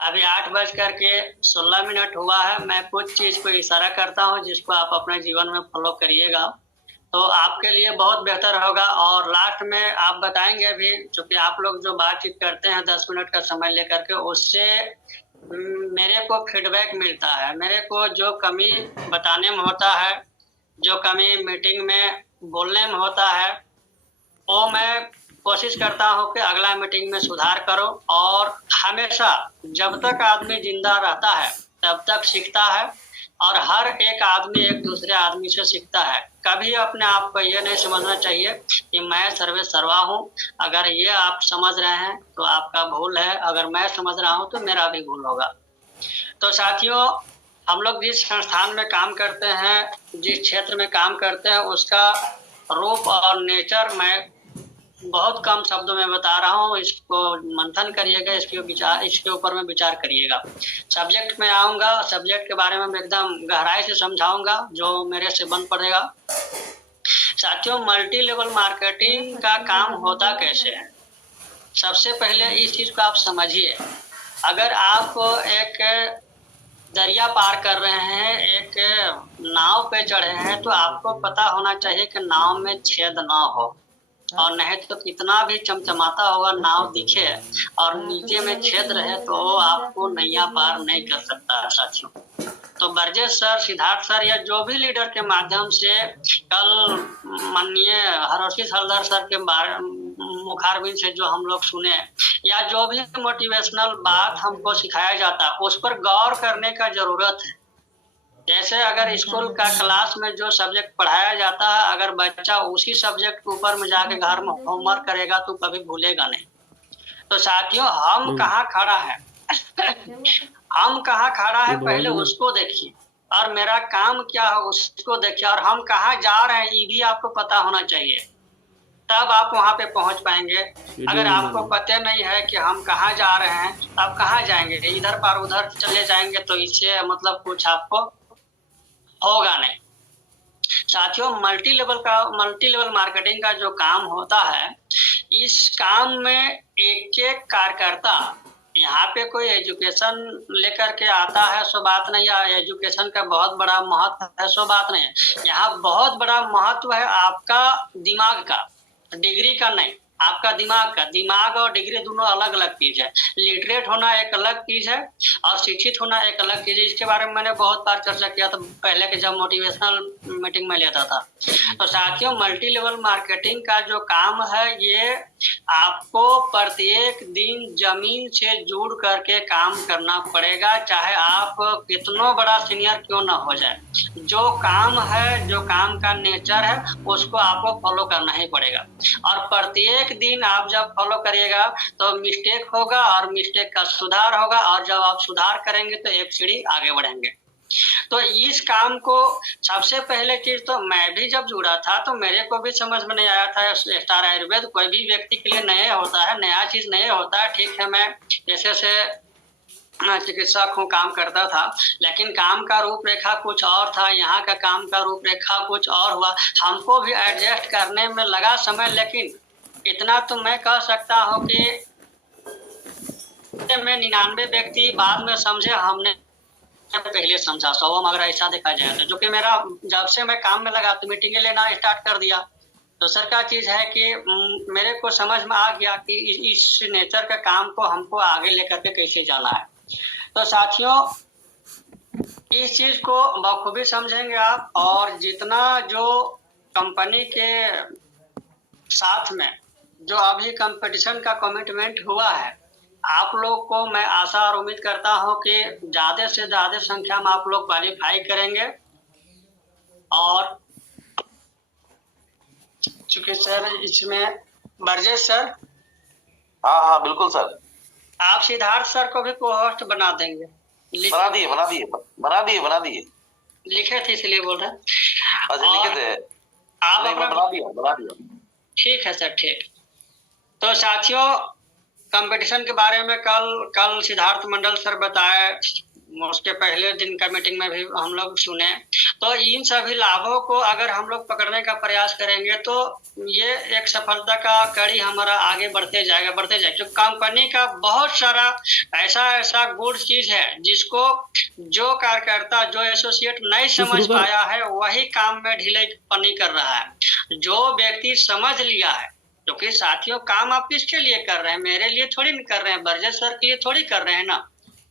अभी 8:16 हुआ है। मैं कुछ चीज को इशारा करता हूँ जिसको आप अपने जीवन में फॉलो करिएगा तो आपके लिए बहुत बेहतर होगा। और लास्ट में आप बताएंगे अभी, क्योंकि आप लोग जो बातचीत करते हैं 10 मिनट का समय लेकर के, उससे मेरे को फीडबैक मिलता है। मेरे को जो कमी बताने में होता है, जो कमी मीटिंग में बोलने में होता है, वो मैं कोशिश करता हूँ कि अगला मीटिंग में सुधार करो। और हमेशा जब तक आदमी जिंदा रहता है तब तक सीखता है, और हर एक आदमी एक दूसरे आदमी से सीखता है। कभी अपने आप को ये नहीं समझना चाहिए कि मैं सर्वे सर्वा हूँ। अगर ये आप समझ रहे हैं तो आपका भूल है, अगर मैं समझ रहा हूँ तो मेरा भी भूल होगा। तो साथियों, हम लोग जिस संस्थान में काम करते हैं, जिस क्षेत्र में काम करते हैं, उसका रूप और नेचर मैं बहुत कम शब्दों में बता रहा हूँ। इसको मंथन करिएगा, इसके ऊपर में विचार करिएगा। सब्जेक्ट में आऊंगा, सब्जेक्ट के बारे में मैं एकदम गहराई से समझाऊंगा जो मेरे से बन पड़ेगा। साथियों, मल्टी लेवल मार्केटिंग का काम होता कैसे है? सबसे पहले इस चीज को आप समझिए। अगर आप एक दरिया पार कर रहे हैं, एक नाव पे चढ़े हैं, तो आपको पता होना चाहिए कि नाव में छेद ना हो, और नहीं तो कितना भी चमचमाता हुआ नाव दिखे और नीचे में छेद रहे तो आपको नैया पार नहीं कर सकता है साथियों। तो बरजेश सर, सिद्धार्थ सर या जो भी लीडर के माध्यम से कल माननीय हरोशी हलदर सर के मुखारबिन से जो हम लोग सुने, या जो भी मोटिवेशनल बात हमको सिखाया जाता, उस पर गौर करने का जरूरत है। जैसे अगर स्कूल का क्लास में जो सब्जेक्ट पढ़ाया जाता है, अगर बच्चा उसी सब्जेक्ट के ऊपर में जाके घर में होमवर्क करेगा तो कभी भूलेगा नहीं। तो साथियों, हम कहाँ खड़ा है हम कहाँ खड़ा है पहले उसको देखिए, और मेरा काम क्या है उसको देखिए, और हम कहाँ जा रहे हैं ये भी आपको पता होना चाहिए, तब आप वहां पे पहुंच पाएंगे। अगर आपको पता नहीं है कि हम कहाँ जा रहे हैं, आप कहाँ जाएंगे? इधर पार उधर चले जाएंगे तो इससे मतलब कुछ आपको होगा नहीं। साथियों, मल्टी लेवल मार्केटिंग का जो काम होता है, इस काम में एक एक कार्यकर्ता, यहाँ पे कोई एजुकेशन लेकर के आता है सो बात नहीं, या एजुकेशन का बहुत बड़ा महत्व है सो बात नहीं है। यहाँ बहुत बड़ा महत्व है आपका दिमाग का, डिग्री का नहीं, आपका दिमाग का। दिमाग और डिग्री दोनों अलग अलग चीज है। लिटरेट होना एक अलग चीज है और शिक्षित होना एक अलग चीज है। इसके बारे में मैंने बहुत बार चर्चा किया था पहले के जब मोटिवेशनल मीटिंग में लेता था। तो साथियों, मल्टी लेवल मार्केटिंग का जो काम है, ये आपको प्रत्येक दिन जमीन से जुड़ करके काम करना पड़ेगा, चाहे आप कितना बड़ा सीनियर क्यों ना हो जाए। जो काम है, जो काम का नेचर है, उसको आपको फॉलो करना ही पड़ेगा। और प्रत्येक दिन आप जब फॉलो करिएगा तो मिस्टेक होगा, और मिस्टेक का सुधार होगा, और जब आप सुधार करेंगे तो एक सीढ़ी आगे बढ़ेंगे। तो इस काम को सबसे पहले चीज, तो मैं भी जब जुड़ा था तो मेरे को भी समझ में नहीं आया था स्टार आयुर्वेद कोई भी व्यक्ति के लिए नया होता है, नया चीज नया होता है। ठीक है, मैं जैसे से चिकित्सक हूँ, काम करता था, लेकिन काम का रूपरेखा कुछ और था, यहाँ का काम का रूपरेखा कुछ और हुआ। हमको भी एडजस्ट करने में लगा समय, लेकिन इतना तो मैं कह सकता हूँ कि मैं 99 व्यक्ति बाद में समझे, हमने पहले समझा 100 अगर ऐसा देखा जाए तो। जो कि मेरा जब से मैं काम में लगा तो मीटिंगें लेना स्टार्ट कर दिया। दूसर का चीज है कि मेरे को समझ में आ गया कि इस नेचर का काम को हमको आगे लेकर के कैसे जाना है। तो साथियों, इस चीज को बखूबी समझेंगे आप, और जितना जो कंपनी के साथ में जो अभी कंपटीशन का कमिटमेंट हुआ है, आप लोग को मैं आशा और उम्मीद करता हूं कि ज्यादा से ज्यादा संख्या में आप लोग क्वालिफाई करेंगे। और चूंकि सर इसमें बरजेश सर, हाँ हाँ बिल्कुल सर, आप सिद्धार्थ सर को भी को होस्ट बना देंगे। बना दिए लिखे थे इसलिए बोल रहे। अच्छा, लिखे थे आप अपना बना दिया। ठीक है सर, ठीक। तो साथियों, कंपटीशन के बारे में कल सिद्धार्थ मंडल सर बताए, उसके पहले दिन का मीटिंग में भी हम लोग सुने। तो इन सभी लाभों को अगर हम लोग पकड़ने का प्रयास करेंगे तो ये एक सफलता का कड़ी हमारा आगे बढ़ते जाएगा क्योंकि कंपनी का बहुत सारा ऐसा गुड चीज है जिसको जो कार्यकर्ता जो एसोसिएट नहीं समझ पाया है वही काम में ढीलेपनी कर रहा है। जो व्यक्ति समझ लिया है, क्योंकि साथियों काम आप किसके लिए कर रहे हैं, मेरे लिए थोड़ी नहीं कर रहे हैं, बरजेश सर के लिए थोड़ी कर रहे हैं ना,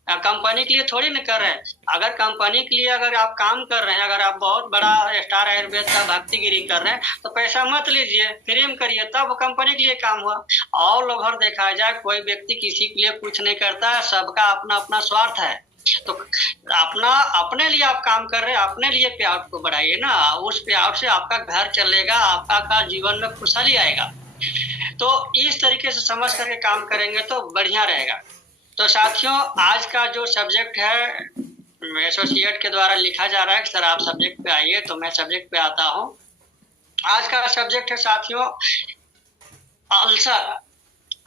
कंपनी के लिए थोड़ी न कर रहे हैं। अगर कंपनी के लिए अगर आप काम कर रहे हैं, अगर आप बहुत बड़ा स्टार आयुर्वेद का भक्तिगिरी कर रहे हैं तो पैसा मत लीजिए, फ्री में करिए, तब कंपनी के लिए काम हुआ। ऑल ओवर देखा जाए कोई व्यक्ति किसी के लिए कुछ नहीं करता है, सबका अपना अपना स्वार्थ है। तो अपने लिए आप काम कर रहे हैं, अपने लिए पे आउट को बढ़ाइए ना, उस पे आउट से आपका घर चलेगा, आपका जीवन में खुशहाली आएगा। तो इस तरीके से समझ करके काम करेंगे तो बढ़िया रहेगा। तो साथियों आज का जो सब्जेक्ट है एसोसिएट के द्वारा लिखा जा रहा है, सर आप सब्जेक्ट पे आइए, तो मैं सब्जेक्ट पे आता हूँ। आज का सब्जेक्ट है साथियों अल्सर।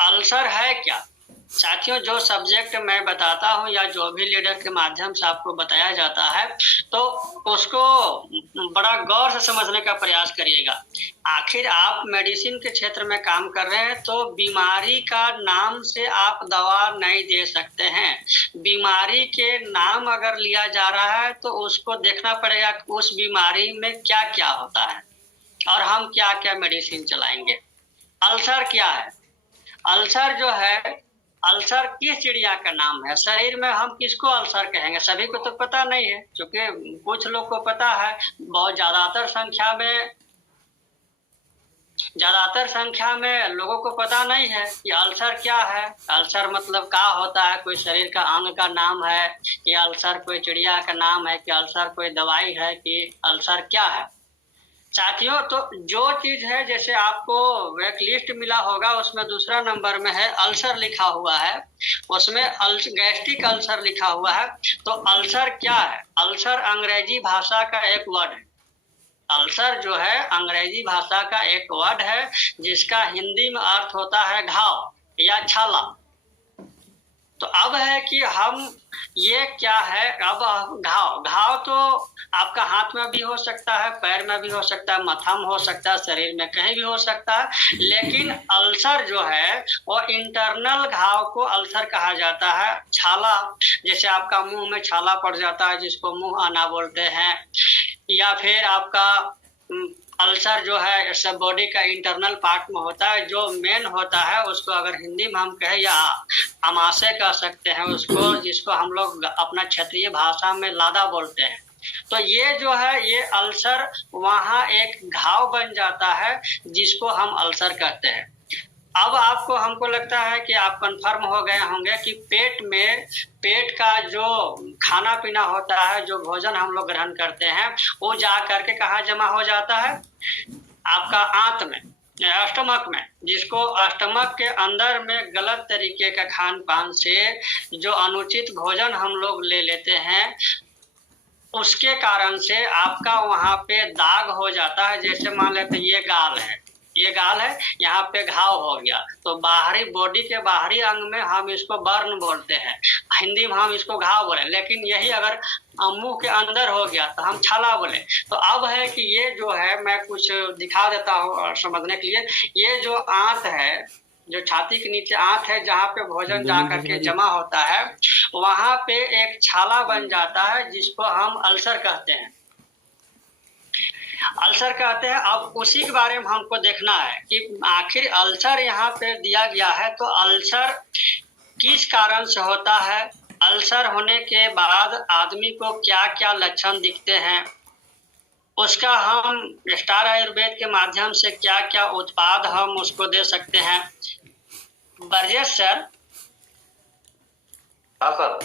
अल्सर है क्या साथियों? जो सब्जेक्ट मैं बताता हूँ या जो भी लीडर के माध्यम से आपको बताया जाता है तो उसको बड़ा गौर से समझने का प्रयास करिएगा। आखिर आप मेडिसिन के क्षेत्र में काम कर रहे हैं तो बीमारी का नाम से आप दवा नहीं दे सकते हैं। बीमारी के नाम अगर लिया जा रहा है तो उसको देखना पड़ेगा कि उस बीमारी में क्या क्या होता है और हम क्या क्या मेडिसिन चलाएंगे। अल्सर क्या है? अल्सर जो है, अल्सर किस चिड़िया का नाम है? शरीर में हम किसको अल्सर कहेंगे? सभी को तो पता नहीं है, क्योंकि कुछ लोग को पता है, बहुत ज्यादातर संख्या में लोगों को पता नहीं है कि अल्सर क्या है। अल्सर मतलब क्या होता है? कोई शरीर का अंग का नाम है कि अल्सर कोई चिड़िया का नाम है कि अल्सर कोई दवाई है कि अल्सर क्या है? साथियों तो जो चीज है, जैसे आपको एक लिस्ट मिला होगा उसमें दूसरा नंबर में है अल्सर लिखा हुआ है, उसमें गैस्ट्रिक अल्सर लिखा हुआ है। तो अल्सर क्या है? अल्सर अंग्रेजी भाषा का एक वर्ड है। अल्सर जो है अंग्रेजी भाषा का एक वर्ड है जिसका हिंदी में अर्थ होता है घाव या छाला। तो अब है कि हम ये क्या है, अब घाव तो आपका हाथ में भी हो सकता है, पैर में भी हो सकता है, माथा में हो सकता है, शरीर में कहीं भी हो सकता है, लेकिन अल्सर जो है वो इंटरनल घाव को अल्सर कहा जाता है। छाला, जैसे आपका मुंह में छाला पड़ जाता है जिसको मुंह आना बोलते हैं, या फिर आपका अल्सर जो है सब बॉडी का इंटरनल पार्ट में होता है। जो मेन होता है उसको अगर हिंदी में हम कहें या अमाशय कह सकते हैं उसको, जिसको हम लोग अपना क्षेत्रीय भाषा में लादा बोलते हैं। तो ये जो है ये अल्सर वहाँ एक घाव बन जाता है जिसको हम अल्सर कहते हैं। अब हमको लगता है कि आप कंफर्म हो गए होंगे कि पेट का जो खाना पीना होता है, जो भोजन हम लोग ग्रहण करते हैं, वो जा करके कहाँ जमा हो जाता है? आपका आंत में, स्टमक में, जिसको स्टमक के अंदर में गलत तरीके का खान पान से जो अनुचित भोजन हम लोग ले लेते हैं उसके कारण से आपका वहाँ पे दाग हो जाता है। जैसे मान लेते ये गाल है, यहाँ पे घाव हो गया, तो बाहरी बॉडी के बाहरी अंग में हम इसको बर्न बोलते हैं, हिंदी में हम इसको घाव बोले, लेकिन यही अगर मुंह के अंदर हो गया तो हम छाला बोले। तो अब है कि ये जो है मैं कुछ दिखा देता हूँ समझने के लिए। ये जो आंत है, जो छाती के नीचे आंत है जहाँ पे भोजन जा करके जमा होता है, वहां पे एक छाला बन जाता है जिसको हम अल्सर कहते हैं। अब उसी के बारे में हमको देखना है कि आखिर अल्सर यहाँ पे दिया गया है तो अल्सर किस कारण से होता है, अल्सर होने के बाद आदमी को क्या क्या लक्षण दिखते हैं, उसका हम स्टार आयुर्वेद के माध्यम से क्या क्या उत्पाद हम उसको दे सकते हैं। बरजेश सर। हाँ सर।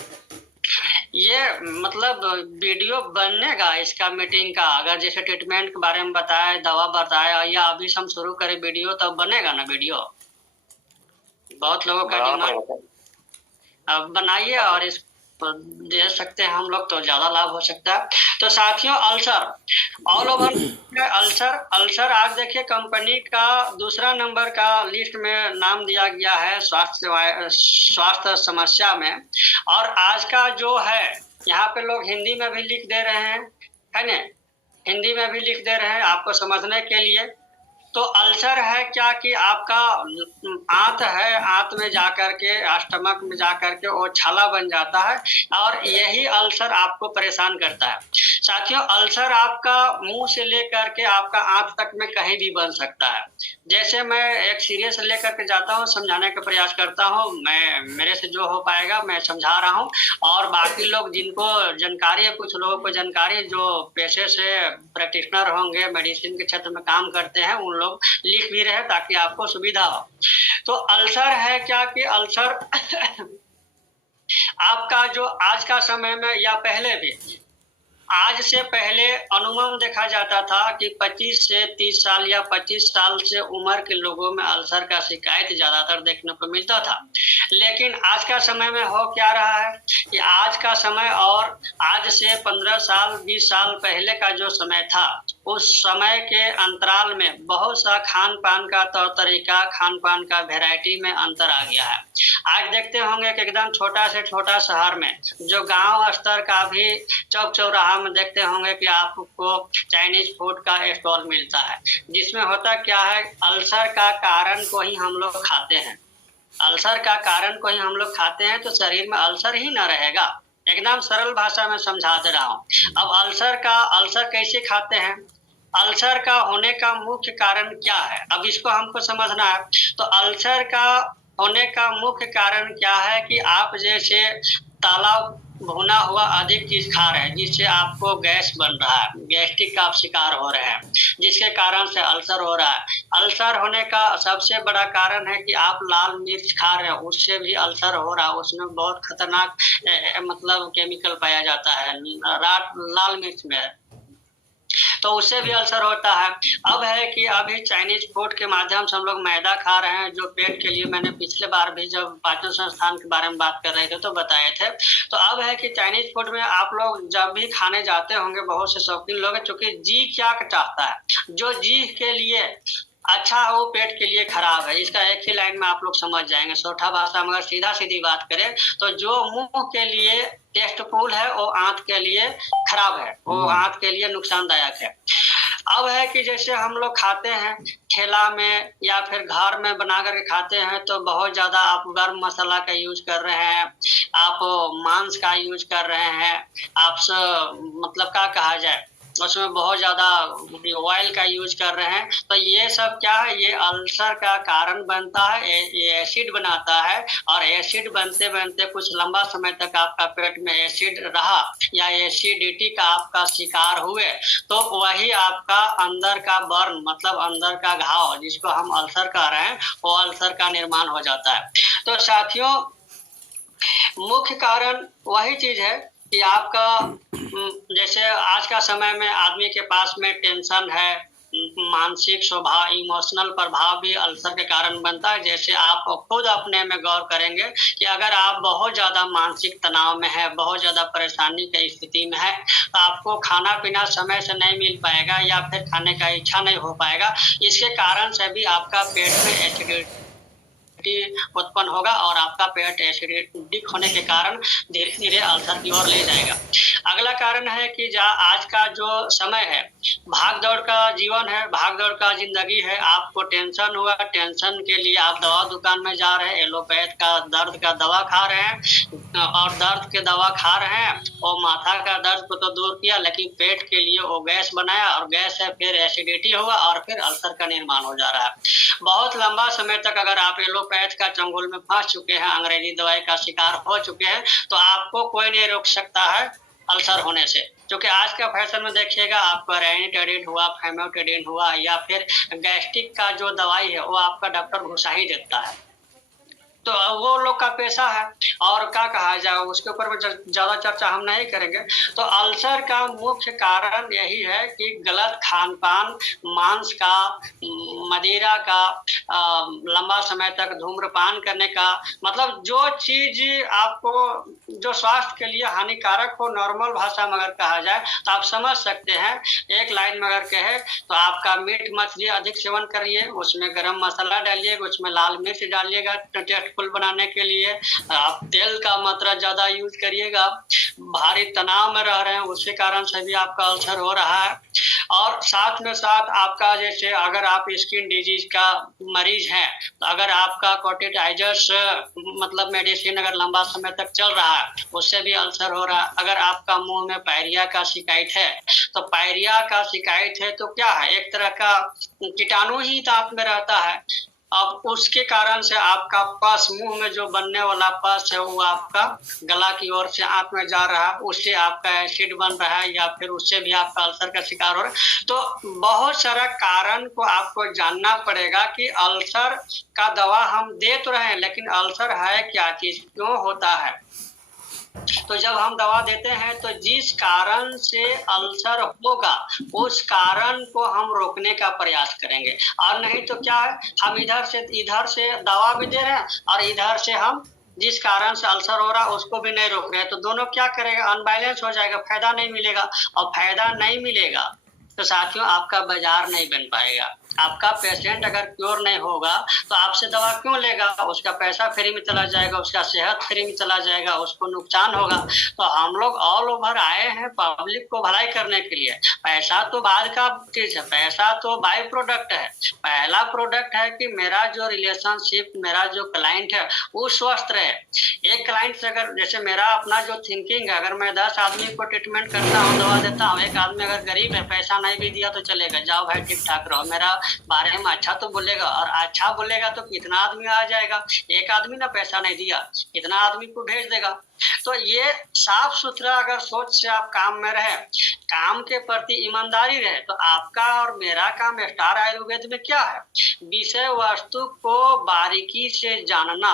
ये मतलब वीडियो बनेगा इसका मीटिंग का, अगर जैसे ट्रीटमेंट के बारे में बताया, दवा बताया, या अभी हम शुरू करें वीडियो तो बनेगा ना वीडियो? बहुत लोगों का डिमांड, अब बनाइए और इस दे सकते हैं हम लोग तो ज्यादा लाभ हो सकता है। तो साथियों अल्सर ऑल ओवर अल्सर आज देखिए कंपनी का दूसरा नंबर का लिस्ट में नाम दिया गया है स्वास्थ्य समस्या में। और आज का जो है यहाँ पे लोग हिंदी में भी लिख दे रहे हैं, है ना, हिंदी में भी लिख दे रहे हैं आपको समझने के लिए। तो अल्सर है क्या कि आपका आंत है, आंत में जाकर के, स्टमक में जाकर के वो छाला बन जाता है और यही अल्सर आपको परेशान करता है। साथियों, अल्सर आपका मुंह से लेकर के आपका आंत तक में कहीं भी बन सकता है। जैसे मैं एक सीरियस लेकर के जाता हूँ, समझाने का प्रयास करता हूँ, मैं मेरे से जो हो पाएगा मैं समझा रहा हूँ, और बाकी लोग जिनको जानकारी है, कुछ लोगों को जानकारी जो पेशे से प्रैक्टिशनर होंगे, मेडिसिन के क्षेत्र में काम करते हैं, उन लोग लिख भी रहे ताकि आपको सुविधा हो। तो अल्सर है क्या कि अल्सर आपका जो आज का समय में या पहले भी, आज से पहले अनुमान देखा जाता था कि 25 से 30 साल या 25 साल से उम्र के लोगों में अल्सर का शिकायत ज्यादातर देखने को मिलता था। लेकिन आज का समय में हो क्या रहा है कि आज का समय और आज से 15 साल 20 साल पहले का जो समय था, उस समय के अंतराल में बहुत सा खान पान का तौर तरीका, खान पान का वैरायटी में अंतर आ गया है। आज देखते होंगे कि एकदम छोटा से छोटा शहर में, जो गांव स्तर का भी चौक चौराहा में देखते होंगे कि आपको चाइनीज फूड का स्टॉल मिलता है, जिसमें होता क्या है, अल्सर का कारण को ही हम लोग खाते हैं। अल्सर का कारण को ही हम लोग खाते हैं तो शरीर में अल्सर ही ना रहेगा। एकदम सरल भाषा में समझा दे रहा हूँ। अब अल्सर कैसे खाते हैं, अल्सर का होने का मुख्य कारण क्या है, अब इसको हमको समझना है। तो अल्सर का होने का मुख्य कारण क्या है कि आप जैसे ताला भुना हुआ अधिक चीज खा रहे हैं, जिससे आपको गैस बन रहा है, गैस्ट्रिक का आप शिकार हो रहे हैं, जिसके कारण से अल्सर हो रहा है। अल्सर होने का सबसे बड़ा कारण है कि आप लाल मिर्च खा रहे हैं, उससे भी अल्सर हो रहा है। उसमें बहुत खतरनाक मतलब केमिकल पाया जाता है लाल मिर्च में, तो उससे भी अल्सर होता है। अब है कि अभी चाइनीज फूड के माध्यम से हम लोग मैदा खा रहे हैं, जो पेट के लिए, मैंने पिछले बार भी जब पाचन संस्थान के बारे में बात कर रहे थे तो बताए थे। तो अब है कि चाइनीज फूड में आप लोग जब भी खाने जाते होंगे, बहुत से शौकीन लोग, चूंकि जी क्या चाहता है, जो जी के लिए अच्छा है वो पेट के लिए खराब है। इसका एक ही लाइन में आप लोग समझ जाएंगे। सोठा भाषा में अगर सीधा सीधी बात करें तो जो मुंह के लिए टेस्टफुल है वो आंत के लिए खराब है, वो आंत के लिए नुकसानदायक है। अब है कि जैसे हम लोग खाते हैं ठेला में या फिर घर में बना करके खाते हैं, तो बहुत ज्यादा आप गर्म मसाला का यूज कर रहे हैं, आप मांस का यूज कर रहे हैं, आप मतलब क्या कहा जाए, उसमें बहुत ज्यादा ऑयल का यूज कर रहे हैं। तो ये सब क्या है, ये अल्सर का कारण बनता है, ये एसिड बनाता है, और एसिड बनते बनते कुछ लंबा समय तक आपका पेट में एसिड रहा या एसिडिटी का आपका शिकार हुए, तो वही आपका अंदर का बर्न, मतलब अंदर का घाव, जिसको हम अल्सर कह रहे हैं, वो अल्सर का निर्माण हो जाता है। तो साथियों, मुख्य कारण वही चीज है कि आपका जैसे आज का समय में आदमी के पास में टेंशन है, मानसिक स्वभाव, इमोशनल प्रभाव भी अल्सर के कारण बनता है। जैसे आप खुद अपने में गौर करेंगे कि अगर आप बहुत ज्यादा मानसिक तनाव में है, बहुत ज्यादा परेशानी की स्थिति में है, तो आपको खाना पीना समय से नहीं मिल पाएगा या फिर खाने का इच्छा नहीं हो पाएगा। इसके कारण से भी आपका पेट में एसिडिटी उत्पन्न होगा और आपका पेट एसिडिक होने के कारण धीरे धीरे अल्सर की ओर ले जाएगा। अगला कारण है कि आज का जो समय है, भाग दौड़ का जीवन है, भाग दौड़ का जिंदगी है। आपको टेंशन हुआ, टेंशन के लिए आप दवा दुकान में जा रहे हैं, एलोपैथ का दर्द का दवा खा रहे हैं, और दर्द के दवा खा रहे हैं, और माथा का दर्द को तो दूर किया, लेकिन पेट के लिए वो गैस बनाया, और गैस से फिर एसिडिटी हुआ और फिर अल्सर का निर्माण हो जा रहा है। बहुत लंबा समय तक अगर आप एलोपैथ का चंगुल में फंस चुके हैं, अंग्रेजी दवाई का शिकार हो चुके हैं, तो आपको कोई नहीं रोक सकता है अल्सर होने से। क्योंकि आज का फैशन में देखिएगा, आपका रेनिटेडिन हुआ, फेमोटेडिन हुआ, या फिर गैस्ट्रिक का जो दवाई है वो आपका डॉक्टर घुसा ही देता है। तो वो लोग का पैसा है, और क्या कहा जाए, उसके ऊपर में ज्यादा चर्चा हम नहीं करेंगे। तो अल्सर का मुख्य कारण यही है कि गलत खान पान, मांस का, मदिरा का, लंबा समय तक धूम्रपान करने का, मतलब जो चीज आपको जो स्वास्थ्य के लिए हानिकारक हो, नॉर्मल भाषा में अगर कहा जाए तो आप समझ सकते हैं। एक लाइन में अगर कहे तो आपका मीट मछली अधिक सेवन करिए, उसमें गरम मसाला डालिएगा, उसमें लाल मिर्च डालिएगा टेस्ट फुल बनाने के लिए आप तेल का मात्रा ज्यादा यूज करिएगा। भारी तनाव में रह रहे हैं उसके कारण से भी आपका अल्सर हो रहा है। और साथ में साथ आपका जैसे अगर आप स्किन डिजीज का मरीज हैं तो अगर आपका कॉर्टिकाइजर्स मतलब मेडिसिन अगर लंबा समय तक चल रहा है उससे भी अल्सर हो रहा है। अगर आपका मुंह में पायरिया का शिकायत है तो पायरिया का शिकायत है तो क्या है, एक तरह का कीटाणु ही दांत में रहता है। अब उसके कारण से आपका पस, मुंह में जो बनने वाला पस है वो आपका गला की ओर से आंत में जा रहा है, उससे आपका एसिड बन रहा है या फिर उससे भी आपका अल्सर का शिकार हो रहा है। तो बहुत सारा कारण को आपको जानना पड़ेगा कि अल्सर का दवा हम दे तो रहे हैं लेकिन अल्सर है क्या चीज, क्यों होता है। तो जब हम दवा देते हैं तो जिस कारण से अल्सर होगा उस कारण को हम रोकने का प्रयास करेंगे। और नहीं तो क्या है, हम इधर से दवा भी दे रहे हैं और इधर से हम जिस कारण से अल्सर हो रहा है उसको भी नहीं रोक रहे हैं। तो दोनों क्या करेगा, अनबैलेंस हो जाएगा, फायदा नहीं मिलेगा। और फायदा नहीं मिलेगा तो साथियों आपका बाजार नहीं बन पाएगा। आपका पेशेंट अगर क्योर नहीं होगा तो आपसे दवा क्यों लेगा, उसका पैसा फ्री में चला जाएगा, उसका सेहत फ्री में चला जाएगा, उसको नुकसान होगा। तो हम लोग ऑल ओवर आए हैं पब्लिक को भलाई करने के लिए। पैसा तो बाद का चीज है, पैसा तो बाय प्रोडक्ट है। पहला प्रोडक्ट है कि मेरा जो रिलेशनशिप, मेरा जो क्लाइंट है वो स्वस्थ रहे। एक क्लाइंट से अगर जैसे मेरा अपना जो थिंकिंग है, अगर मैं 10 आदमी को ट्रीटमेंट करता हूँ, दवा देता हूँ, एक आदमी अगर गरीब है, पैसा नहीं भी दिया तो चलेगा, जाओ भाई ठीक ठाक रहो, मेरा बारे में अच्छा तो बोलेगा। और अच्छा बोलेगा तो कितना आदमी आ जाएगा, एक आदमी ना पैसा नहीं दिया कितना आदमी को भेज देगा। तो ये साफ सुथरा अगर सोच से आप काम में रहे, काम के प्रति ईमानदारी रहे, तो आपका और मेरा काम स्टार आयुर्वेद में क्या है, विषय वस्तु को बारीकी से जानना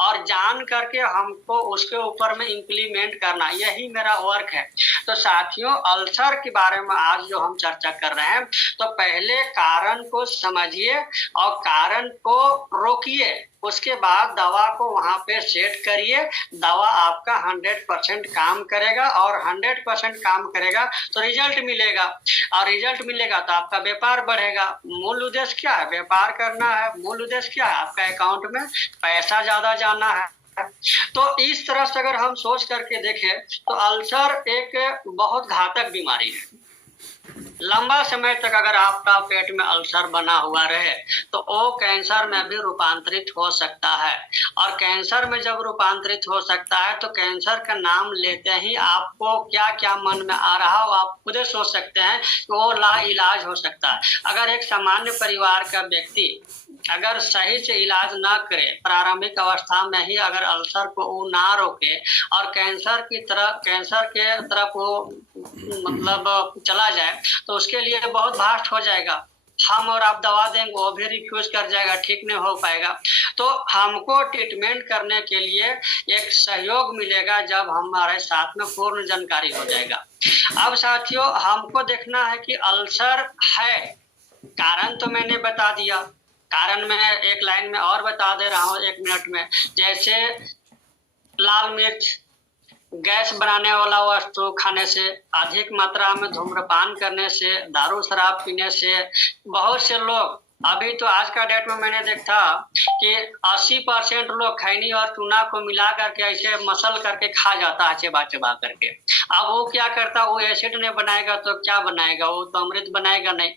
और जान करके हमको उसके ऊपर में इम्प्लीमेंट करना, यही मेरा वर्क है। तो साथियों अल्सर के बारे में आज जो हम चर्चा कर रहे हैं, तो पहले कारण को समझिए और कारण को रोकिए, उसके बाद दवा को वहां पे सेट करिए। दवा आपका 100% काम करेगा और 100% काम करेगा तो रिजल्ट मिलेगा, और रिजल्ट मिलेगा तो आपका व्यापार बढ़ेगा। मूल उद्देश्य क्या है, व्यापार करना है। मूल उद्देश्य क्या है, आपका अकाउंट में पैसा ज्यादा जाना है। तो इस तरह से अगर हम सोच करके देखें तो अल्सर एक बहुत घातक बीमारी है। लंबा समय तक अगर आपका पेट में अल्सर बना हुआ रहे तो वो कैंसर में भी रूपांतरित हो सकता है। और कैंसर में जब रूपांतरित हो सकता है तो कैंसर का नाम लेते ही आपको क्या क्या मन में आ रहा हो आप खुद सोच सकते हैं कि वो लाइलाज हो सकता है। अगर एक सामान्य परिवार का व्यक्ति अगर सही से इलाज ना करे, प्रारंभिक अवस्था में ही अगर अल्सर को वो ना रोके और कैंसर के तरफ वो मतलब चला जाए तो उसके लिए बहुत भास्ट हो जाएगा। हम और आप दवा देंगे वो भी रिफ्यूज कर जाएगा, ठीक नहीं हो पाएगा। तो हमको ट्रीटमेंट करने के लिए एक सहयोग मिलेगा जब हमारे साथ में पूर्ण जानकारी हो जाएगा। अब साथियों हमको देखना है कि अल्सर है, कारण तो मैंने बता दिया, कारण मैं एक लाइन में और बता दे रहा हूँ 1 मिनट में। जैसे लाल मिर्च, गैस बनाने वाला वस्तु खाने से, अधिक मात्रा में धूम्रपान करने से, दारू शराब पीने से, बहुत से लोग अभी तो आज का डेट में मैंने देखा कि 80% लोग खैनी और चूना को मिला करके ऐसे मसल करके खा जाता है चबा चबा करके। अब वो क्या करता, वो एसिड नहीं बनाएगा तो क्या बनाएगा, वो तो अमृत बनाएगा नहीं।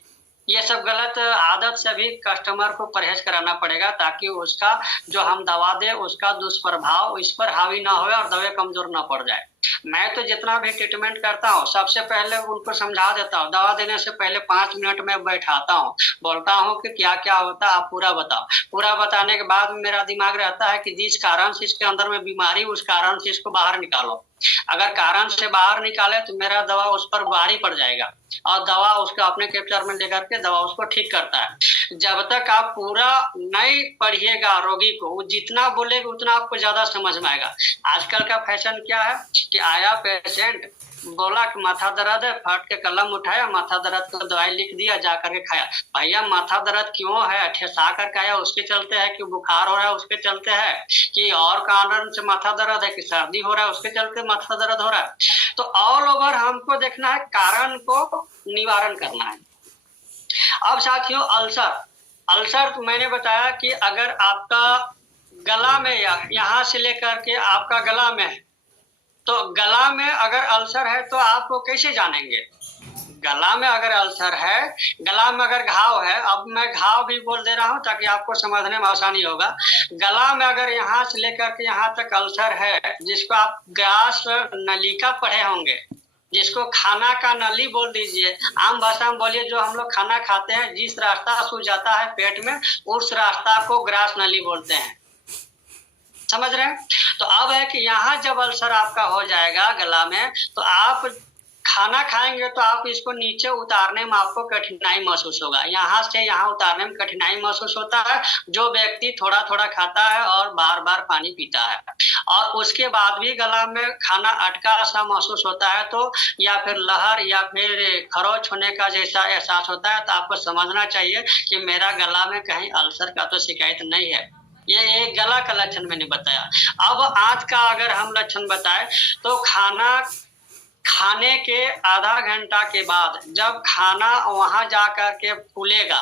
ये सब गलत आदत से भी कस्टमर को परहेज कराना पड़ेगा ताकि उसका जो हम दवा दे उसका दुष्प्रभाव इस पर हावी ना हो और दवा कमजोर ना पड़ जाए। मैं तो जितना भी ट्रीटमेंट करता हूँ सबसे पहले उनको समझा देता हूँ, दवा देने से पहले 5 मिनट में बैठाता हूँ, बोलता हूँ कि क्या क्या होता है आप पूरा बताओ। पूरा बताने के बाद मेरा दिमाग रहता है कि जिस कारण से इसके अंदर में बीमारी उस कारण से इसको बाहर निकालो। अगर कारण से बाहर निकाले तो मेरा दवा उस पर भारी पड़ जाएगा और दवा उसको अपने कैप्चर में लेकर के दवा उसको ठीक करता है। जब तक आप पूरा नहीं पढ़िएगा रोगी को, वो जितना बोलेगा उतना आपको ज्यादा समझ में आएगा। आजकल का फैशन क्या है कि आया पेशेंट, बोला कि माथा दर्द है, फट के कलम उठाया, माथा दर्द को दवाई लिख दिया, जा करके खाया। भैया माथा दर्द क्यों है, ठेसा करके आया उसके चलते है कि बुखार हो रहा है उसके चलते है कि और कारण से माथा दर्द है कि सर्दी हो रहा है उसके चलते माथा दर्द हो रहा है। तो ऑल ओवर हमको देखना है, कारण को निवारण करना है। अब साथियों अल्सर तो मैंने बताया कि अगर आपका गला में यहाँ से लेकर के आपका गला में है, तो गला में अगर अल्सर है तो आप वो कैसे जानेंगे? गला में अगर अल्सर है, गला में अगर घाव है, अब मैं घाव भी बोल दे रहा हूँ ताकि आपको समझने में आसानी होगा। गला में अगर यहाँ से लेकर के यहाँ तक अल्सर है, जिसको आप गैस नलिका पढ़े होंगे, जिसको खाना का नली बोल दीजिए, आम भाषा में बोलिए, जो हम लोग खाना खाते हैं जिस रास्ता सूज जाता है पेट में, उस रास्ता को ग्रास नली बोलते हैं। समझ रहे हैं? तो अब है कि यहाँ जब अल्सर आपका हो जाएगा गला में, तो आप खाना खाएंगे तो आप इसको नीचे उतारने में आपको कठिनाई महसूस होगा। यहाँ से यहाँ उतारने में कठिनाई महसूस होता है जो व्यक्ति थोड़ा थोड़ा खाता है और बार बार पानी पीता है, और उसके बाद भी गला में खाना अटका सा महसूस होता है, तो या फिर लहर या फिर खरोच होने का जैसा एहसास होता है, तो आपको समझना चाहिए कि मेरा गला में कहीं अल्सर का तो शिकायत नहीं है। ये एक गला का लक्षण मैंने बताया। अब आंत का अगर हम लक्षण बताएं तो खाना खाने के आधा घंटा के बाद जब खाना वहां जाकर के फूलेगा,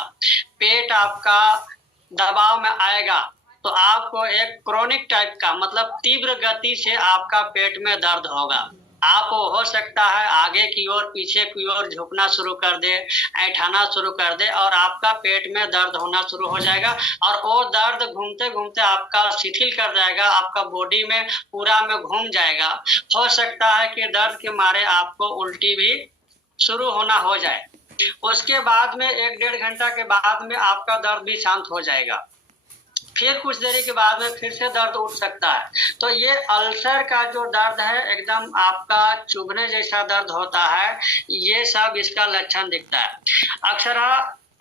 पेट आपका दबाव में आएगा, तो आपको एक क्रोनिक टाइप का मतलब तीव्र गति से आपका पेट में दर्द होगा। आप हो सकता है आगे की ओर पीछे की ओर झुकना शुरू कर दे, ऐठाना शुरू कर दे, और आपका पेट में दर्द होना शुरू हो जाएगा, और वो दर्द घूमते घूमते आपका शिथिल कर जाएगा, आपका बॉडी में पूरा में घूम जाएगा। हो सकता है कि दर्द के मारे आपको उल्टी भी शुरू होना हो जाए। उसके बाद में 1-1.5 घंटा के बाद में आपका दर्द भी शांत हो जाएगा। फिर कुछ देरी के बाद में फिर से दर्द उठ सकता है। तो ये अल्सर का जो दर्द है, एकदम आपका चुभने जैसा दर्द होता है, ये सब इसका लक्षण दिखता है। अक्सर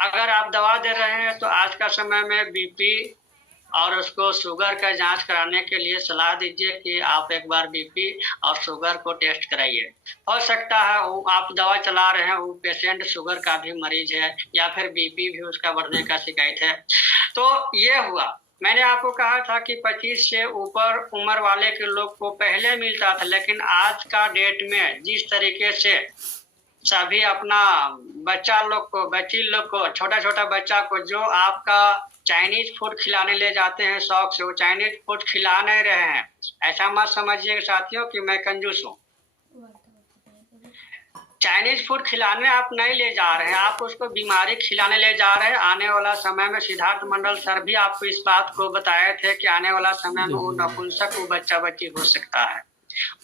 अगर आप दवा दे रहे हैं तो आज का समय में बीपी और उसको शुगर का जांच कराने के लिए सलाह दीजिए कि आप एक बार बीपी और शुगर को टेस्ट कराइए। हो सकता है आप दवा चला रहे हैं, वो पेशेंट शुगर का भी मरीज है या फिर बीपी भी उसका बढ़ने का शिकायत है। तो ये हुआ, मैंने आपको कहा था कि 25 से ऊपर उम्र वाले के लोग को पहले मिलता था, लेकिन आज का डेट में जिस तरीके से सभी अपना बच्चा लोग को, बच्ची लोग को, छोटा छोटा बच्चा को जो आपका चाइनीज फूड खिलाने ले जाते हैं शौक से, वो चाइनीज फूड खिला नहीं रहे हैं। ऐसा मत समझिए साथियों कि मैं कंजूस हूँ। चाइनीज फूड खिलाने आप नहीं ले जा रहे हैं, आप उसको बीमारी खिलाने ले जा रहे हैं। आने वाला समय में सिद्धार्थ मंडल सर भी आपको इस बात को बताए थे कि आने वाला समय में वो नपुंसक वो बच्चा बच्ची हो सकता है।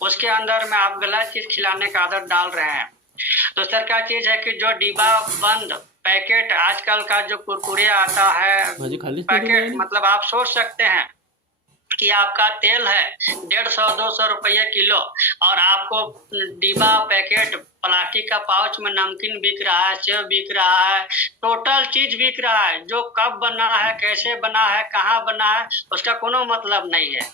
उसके अंदर में आप गलत चीज खिलाने का आदत डाल रहे हैं। दूसरा क्या चीज है कि जो डिब्बा बंद पैकेट आजकल का जो कुरकुरे आता है पैकेट, मतलब आप सोच सकते हैं कि आपका तेल है 150-200 रुपये किलो, और आपको डिब्बा पैकेट प्लास्टिक का पाउच में नमकीन बिक रहा है, सेव बिक रहा है, टोटल चीज बिक रहा है। जो कब बना है, कैसे बना है, कहाँ बना है, उसका कोनो मतलब नहीं है।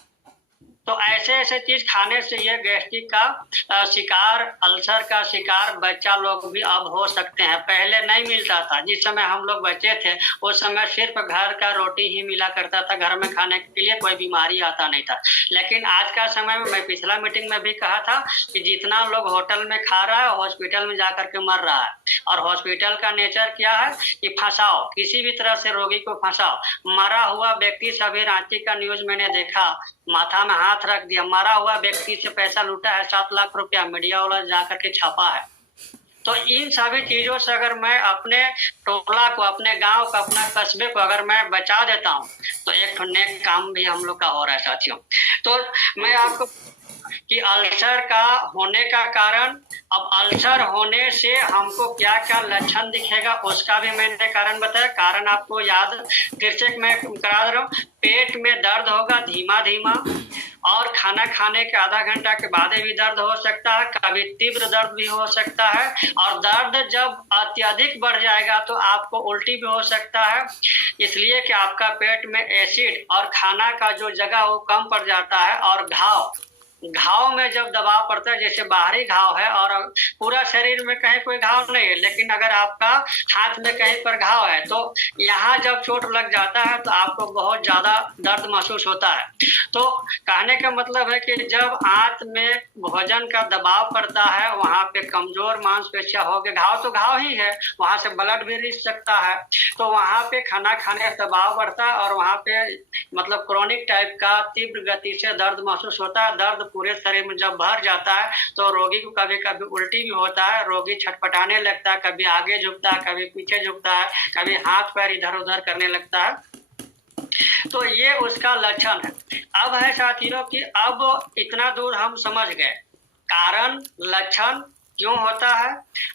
तो ऐसे ऐसे चीज खाने से ये गैस्ट्रिक का शिकार, अल्सर का शिकार बच्चा लोग भी अब हो सकते हैं। पहले नहीं मिलता था, जिस समय हम लोग बच्चे थे उस समय सिर्फ घर का रोटी ही मिला करता था, घर में खाने के लिए कोई बीमारी आता नहीं था। लेकिन आज का समय में, मैं पिछला मीटिंग में भी कहा था कि जितना लोग होटल में खा रहा है हॉस्पिटल में जाकर के मर रहा है। और हॉस्पिटल का नेचर क्या है कि फंसाओ, किसी भी तरह से रोगी को फंसाओ। मरा हुआ व्यक्ति, सभी रांची का न्यूज मैंने देखा, माथा में हाथ रख दिया, मरा हुआ व्यक्ति से पैसा लूटा है 7 लाख रुपया, मीडिया वाला जाकर के छापा है। तो इन सभी चीजों से अगर मैं अपने टोला को, अपने गांव को, अपने कस्बे को अगर मैं बचा देता हूं तो एक नेक काम भी हम लोग का हो रहा है साथियों। तो मैं आपको कि अल्सर का होने का कारण, अब अल्सर होने से हमको क्या क्या लक्षण दिखेगा उसका भी मैंने कारण बताया। कारण आपको याद फिर से मैं करा दे रहा हूँ। पेट में दर्द होगा धीमा धीमा, और खाना खाने के आधा घंटा के बाद भी दर्द हो सकता है, कभी तीव्र दर्द भी हो सकता है, और दर्द जब अत्यधिक बढ़ जाएगा तो आपको उल्टी भी हो सकता है, इसलिए कि आपका पेट में एसिड और खाना का जो जगह वो कम पड़ जाता है, और घाव घाव में जब दबाव पड़ता है, जैसे बाहरी घाव है और पूरा शरीर में कहीं कोई घाव नहीं है, लेकिन अगर आपका हाथ में कहीं पर घाव है तो यहाँ जब चोट लग जाता है तो आपको बहुत ज्यादा दर्द महसूस होता है। तो कहने का मतलब है कि जब आंत में भोजन का दबाव पड़ता है, वहां पे कमजोर मांसपेशियां हो गए, घाव तो घाव ही है, वहां से ब्लड भी रिस सकता है, तो वहां पे खाना खाने का दबाव बढ़ता है और वहां पे मतलब क्रोनिक टाइप का तीव्र गति से दर्द महसूस होता है। दर्द पूरे शरीर में जब भर जाता है तो रोगी को कभी कभी उल्टी भी होता है, रोगी छटपटाने लगता है, कभी आगे झुकता है, कभी पीछे झुकता है, कभी हाथ पैर इधर उधर करने लगता है। तो ये उसका लक्षण है। अब है साथियों कि अब इतना दूर हम समझ गए कारण लक्षण क्यों होता है।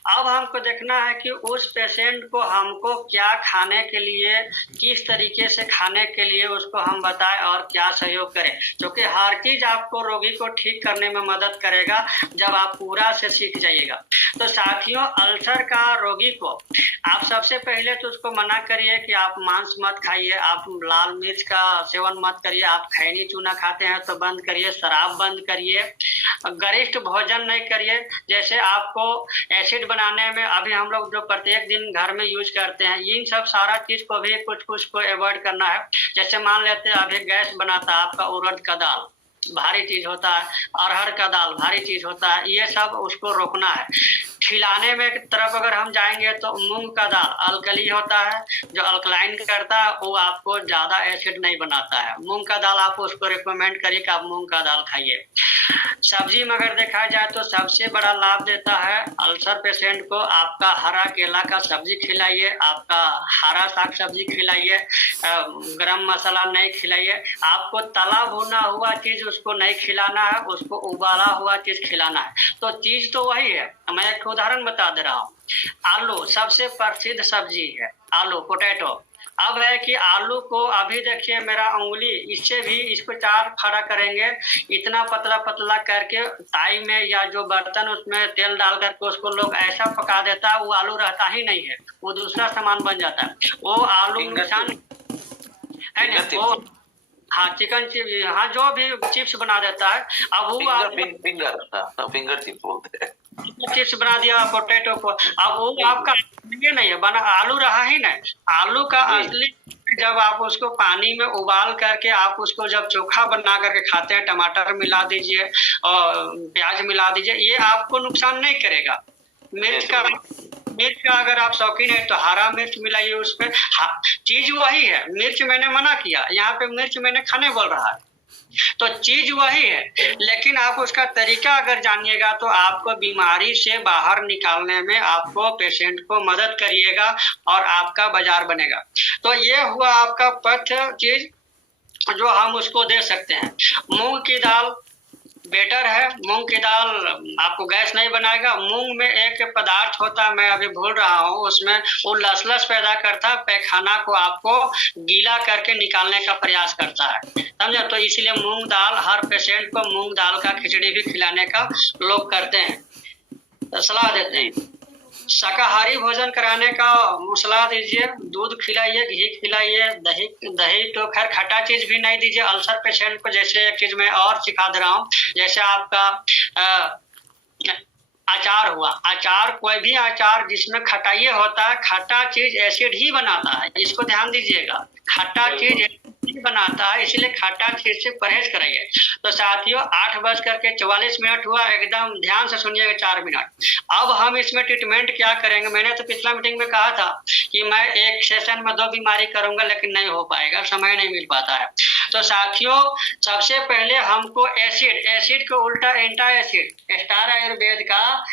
अब हमको देखना है कि उस पेशेंट को हमको क्या खाने के लिए, किस तरीके से खाने के लिए उसको हम बताएं और क्या सहयोग करें, क्योंकि हर चीज आपको रोगी को ठीक करने में मदद करेगा जब आप पूरा से सीख जाइएगा। तो साथियों, अल्सर का रोगी को आप सबसे पहले तो उसको मना करिए कि आप मांस मत खाइए, आप लाल मिर्च का सेवन मत करिए, आप खैनी चूना खाते हैं तो बंद करिए, शराब बंद करिए, गरिष्ठ भोजन नहीं करिए। जैसे आपको एसिड बनाने में अभी हम लोग जो प्रत्येक दिन घर में यूज करते हैं, इन सब सारा चीज को भी कुछ कुछ को अवॉइड करना है। जैसे मान लेते हैं अभी गैस बनाता है आपका उड़द का दाल, भारी चीज होता है, अरहर का दाल भारी चीज होता है, ये सब उसको रोकना है। खिलाने में तरफ अगर हम जाएंगे तो मूंग का दाल अल्कली होता है, जो अल्कलाइन करता है, वो आपको ज्यादा एसिड नहीं बनाता है। मूंग का दाल आप उसको रिकमेंड करिए कि आप मूंग का दाल खाइए। सब्जी में अगर देखा जाए तो सबसे बड़ा लाभ देता है अल्सर पेशेंट को आपका हरा केला का सब्जी खिलाइए, आपका हरा साग सब्जी खिलाइए, गरम मसाला नहीं खिलाइए। आपको तला भुना हुआ चीज उसको नहीं खिलाना है, उसको उबाला हुआ चीज खिलाना है। तो चीज तो वही है। मैं एक उदाहरण बता दे रहा हूँ। आलू सबसे प्रसिद्ध सब्जी है, आलू पोटैटो। अब है कि आलू को अभी देखिए मेरा उंगली, इससे भी इसको 4 फाड़ा करेंगे, इतना पतला पतला करके ताई में या जो बर्तन उसमें तेल डाल करके उसको लोग ऐसा पका देता है, वो आलू रहता ही नहीं है, वो दूसरा सामान बन जाता है। वो आलू निशान है ना, वो हाँ चिकन चिप्स, हाँ जो भी चिप्स बना देता है। अब वो फिंगर चिप्स बोलते हैं, चिप्स बना दिया पोटैटो को। अब वो आपका ये नहीं है, बना आलू रहा ही नहीं। आलू का असली जब आप उसको पानी में उबाल करके आप उसको जब चोखा बना करके खाते हैं, टमाटर मिला दीजिए और प्याज मिला दीजिए, ये आपको नुकसान नहीं करेगा। मिर्च का अगर आप शौकीन है तो हरा मिर्च मिलाइए उसमें। चीज वही है, मिर्च मैंने मना किया, यहाँ पे मिर्च मैंने खाने बोल रहा है, तो चीज वही है, लेकिन आप उसका तरीका अगर जानिएगा तो आपको बीमारी से बाहर निकालने में आपको पेशेंट को मदद करिएगा और आपका बाजार बनेगा। तो ये हुआ आपका पथ्य चीज जो हम उसको दे सकते हैं। मूंग की दाल बेटर है, मूंग की दाल आपको गैस नहीं बनाएगा। मूंग में एक पदार्थ होता है, मैं अभी भूल रहा हूँ, उसमें वो लसलस पैदा करता है, पैखाना को आपको गीला करके निकालने का प्रयास करता है, समझे। तो इसलिए मूंग दाल, हर पेशेंट को मूंग दाल का खिचड़ी भी खिलाने का लोग करते हैं, तो सलाह देते हैं। शाकाहारी भोजन कराने का सलाह दीजिए, दूध खिलाइए, घी खिलाइए, दही तो खैर खट्टा चीज भी नहीं दीजिए अल्सर पेशेंट को। जैसे एक चीज मैं और सिखा दे रहा हूँ, जैसे आपका अचार हुआ, अचार कोई भी अचार जिसमें खटाइए होता है, खट्टा चीज एसिड ही बनाता है, इसको ध्यान दीजिएगा। खट्टा चीज बनाता है, इसलिए खट्टा चीज से परहेज कराइए। तो साथियों 8:44 हुआ, एकदम ध्यान से सुनिएगा 4 मिनट। अब हम इसमें ट्रीटमेंट क्या करेंगे। मैंने तो पिछला मीटिंग में कहा था कि मैं एक सेशन में 2 बीमारी करूंगा, लेकिन नहीं हो पाएगा, समय नहीं मिल पाता है। तो साथियों सबसे पहले हमको एसिड को उल्टा एंटा एसिड, स्टार आयुर्वेद का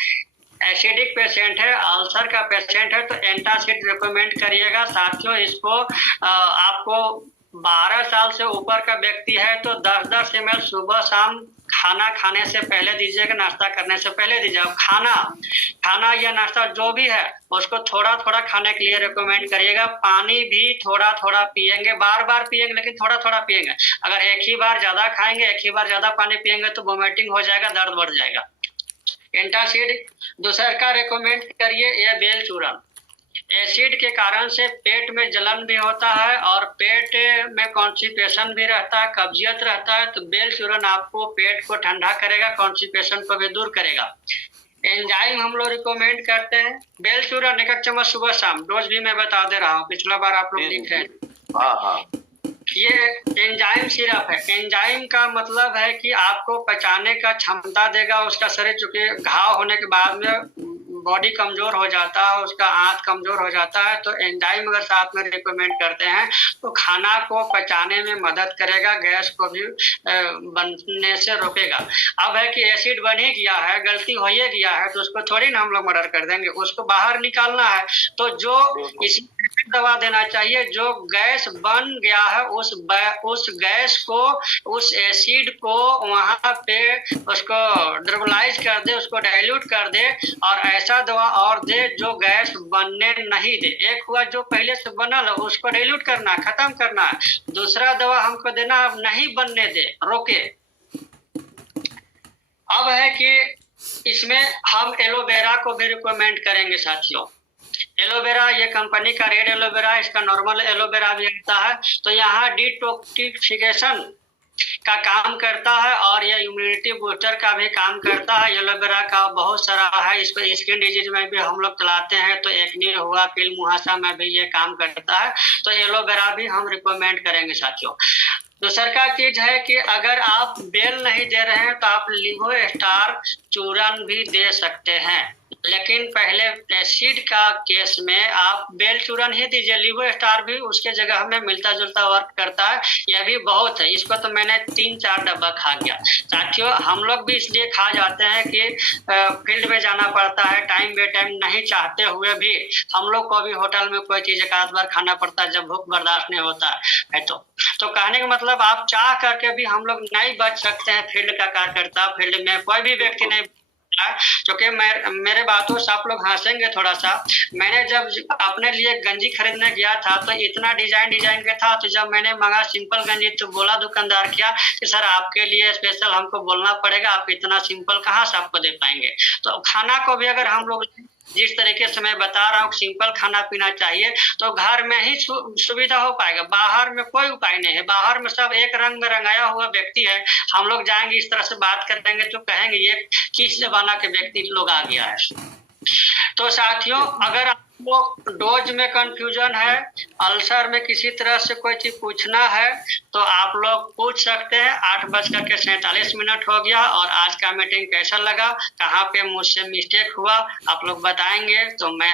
एसिडिक पेशेंट है, अल्सर का पेशेंट है तो एंटासिड रिकमेंड करिएगा। साथियों इसको आपको 12 साल से ऊपर का व्यक्ति है तो 10-10 ml सुबह शाम खाना खाने से पहले दीजिएगा, नाश्ता करने से पहले दीजिएगा। खाना या नाश्ता जो भी है उसको थोड़ा थोड़ा खाने के लिए रिकमेंड करिएगा। पानी भी थोड़ा थोड़ा पिएंगे, बार बार पिएंगे लेकिन थोड़ा थोड़ा पिएंगे। अगर एक ही बार ज्यादा खाएंगे, एक ही बार ज्यादा पानी पिएंगे तो वोमिटिंग हो जाएगा, दर्द बढ़ जाएगा। एंटासिड दूसरा का रिकमेंड करिए, यह बेल चूर्ण। एसिड के कारण से पेट में जलन भी होता है और पेट में कॉन्स्टिपेशन भी रहता है, कब्जियत रहता है। तो बेल चूर्ण आपको पेट को ठंडा करेगा, कॉन्स्टिपेशन को भी दूर करेगा। एंजाइम हम लोग रिकमेंड करते हैं बेल चूर्ण 1 चम्मच सुबह शाम, डोज भी मैं बता दे रहा हूँ, पिछला बार आप लोग लिख रहे हैं। हाँ। ये एंजाइम सिरप है। एंजाइम का मतलब है कि आपको पचाने का क्षमता देगा उसका शरीर, चूंकि घाव होने के बाद में बॉडी कमजोर हो जाता है, उसका आंत कमजोर हो जाता है। तो एंजाइम अगर साथ में रिकमेंड करते हैं तो खाना को पचाने में मदद करेगा, गैस को भी बनने से रोकेगा। अब है कि एसिड बन ही गया है, गलती हो ही गया है, तो उसको थोड़ी ना हम लोग मर्डर कर देंगे, उसको बाहर निकालना है। तो जो इसी दवा देना चाहिए, जो गैस बन गया है उस गैस को, उस एसिड को वहां पे उसको ड्रबलाइज कर दे, उसको डाइल्यूट कर दे और ऐसा दवा और दे जो गैस बनने नहीं दे। एक हुआ जो पहले से बनल है उसको डाइल्यूट करना, खत्म करना है। दूसरा दवा हमको देना अब नहीं बनने दे, रोके। अब है कि इसमें हम एलोवेरा को भी रिकमेंड करेंगे साथियों। एलोवेरा ये कंपनी का रेड एलोवेरा, इसका नॉर्मल एलोवेरा भी आता है। तो यहाँ डिटॉक्सिफिकेशन का काम करता है और ये इम्यूनिटी बूस्टर का भी काम करता है। एलोवेरा का बहुत सारा है, इसको स्किन डिजीज में भी हम लोग चलाते हैं, तो एक्ने हुआ, पिल मुहासा में भी ये काम करता है। तो एलोवेरा भी हम रिकमेंड करेंगे साथियों। दूसरा का चीज है कि अगर आप बेल नहीं दे रहे हैं तो आप लिवो स्टार चूर्ण भी दे सकते हैं, लेकिन पहले एसिड का केस में आप बेल चूर्ण ही दीजिए। लिवो स्टार भी उसके जगह में मिलता जुलता वर्क करता है, यह भी बहुत है। इसको तो मैंने 3-4 डब्बा खा गया साथियों। हम लोग भी इसलिए खा जाते हैं कि फील्ड में जाना पड़ता है, टाइम बे टाइम नहीं चाहते हुए भी हम लोग को भी होटल में कोई चीज एक आध बार खाना पड़ता है जब भूख बर्दाश्त नहीं होता है। तो कहने का मतलब आप चाह करके भी हम लोग नहीं बच सकते हैं फील्ड का कार्यकर्ता। फील्ड में कोई भी व्यक्ति नहीं, क्योंकि मेरे बातों से आप लोग हंसेंगे थोड़ा सा। मैंने जब अपने लिए गंजी खरीदने गया था तो इतना डिजाइन के था, तो जब मैंने मंगा सिंपल गंजी तो बोला दुकानदार क्या कि सर आपके लिए स्पेशल हमको बोलना पड़ेगा, आप इतना सिंपल कहाँ से आपको दे पाएंगे। तो खाना को भी अगर हम लोग जिस तरीके से मैं बता रहा हूँ सिंपल खाना पीना चाहिए, तो घर में ही सुविधा हो पाएगा। बाहर में कोई उपाय नहीं है, बाहर में सब एक रंग में रंगाया हुआ व्यक्ति है। हम लोग जाएंगे इस तरह से बात करेंगे तो कहेंगे ये किस जमाना के व्यक्ति लोग आ गया है। तो साथियों, अगर आपको डोज में कंफ्यूजन है, अल्सर में किसी तरह से कोई चीज पूछना है तो आप लोग पूछ सकते हैं। 8:47 हो गया और आज का मीटिंग कैसा लगा, कहाँ पे मुझसे मिस्टेक हुआ आप लोग बताएंगे तो मैं